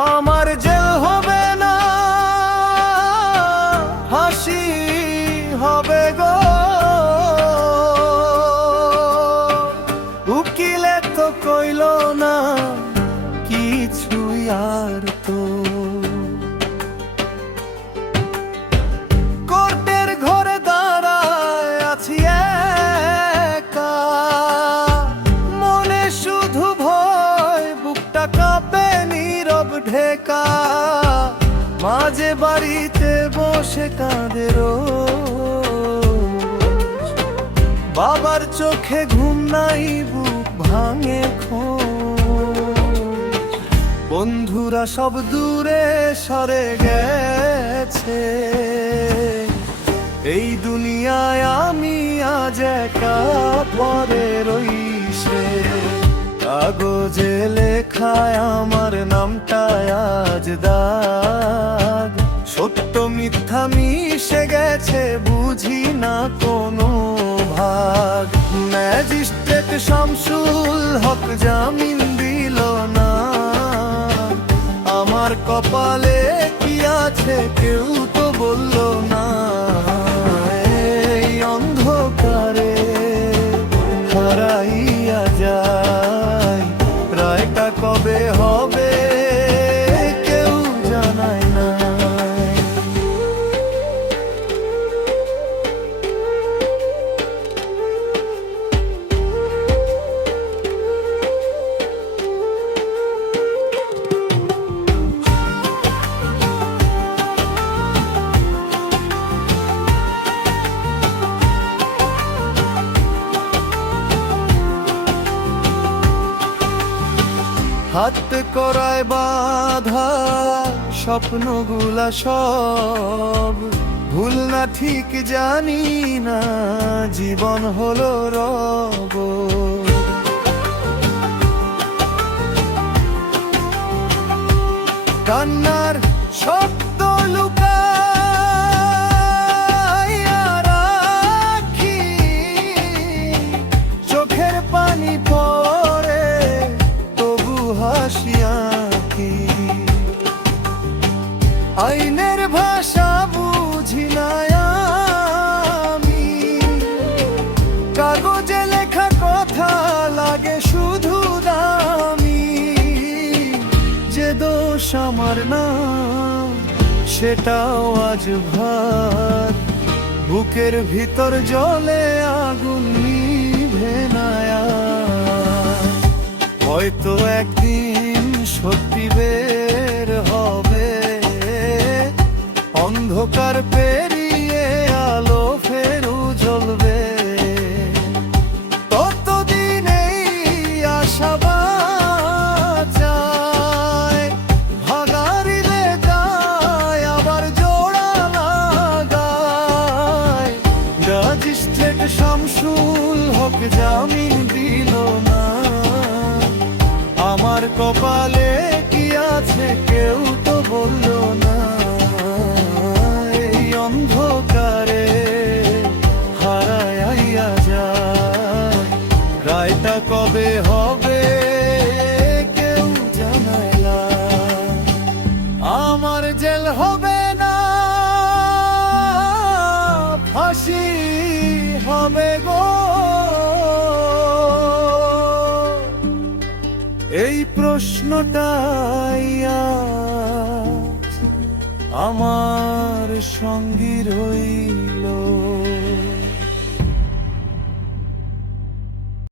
আমার জেল হবে না, হাসি হবে গো। উকিলে তো কইল না কিছুই আর তো। কোর্টের ঘরে দাঁড়ায় আছি একা, মনে শুধু ভয়, বুকটা কাঁপে নীরব ঢেকা। মাঝে বাড়িতে বসে কাঁদে রোজ, বাবার চোখে ঘুম নাই, বুক ভাঙে খোঁজ। বন্ধুরা সব দূরে সরে গেছে, এই দুনিয়ায় আমি আজ একা পড়ে রইছে। কাগজে লেখায় আমার নামটা আজ দাগ, সত্য মিথ্যা মিশে গেছে, বুঝি না কোনো ভাগ। ম্যাজিস্ট্রেট শামসুল হক জামিন দিল না, আমার কপালে কি আছে কেউ তো বলল না। এই অন্ধকারে হারাইয়া যায়, রায়টা কবে হবে কেউ জানায় না। হাত করায় বাধা স্বপ্নগুলা সব, ভুল না ঠিক জানি না, জীবন হলো রব। কান্নার শব্দ লুকাইয়া রাখি, চোখের পানি পড়ে তবু হাসি আঁকি। আইনের ভাষা বুঝি না আমি, কাগজে লেখা কথা লাগে শুধু দামি। যে দোষ আমার না সেটাও আজ ভার, বুকের ভিতর জ্বলে আগুন নিভে না আর। হয়তো একদিন সত্যি বের হবে, অন্ধকার পেরিয়ে আলো ফেরু জ্বলবে। ততদিন এই আশা বাঁচায়, ভাগারিলে যায় আবার জোড়া লাগায়। ম্যাজিস্ট্রেট শামসুল হক জামিন দিল না, আমার কপালে কি আছে কেউ তো বলল না। এই অন্ধকারে হারাইয়া যায়, রায়টা কবে হবে কেউ জানায় না। আমার জেল হবে না, ফাঁসি হবে গো। এই প্রশ্নটাই আজ আমার সঙ্গী রইল।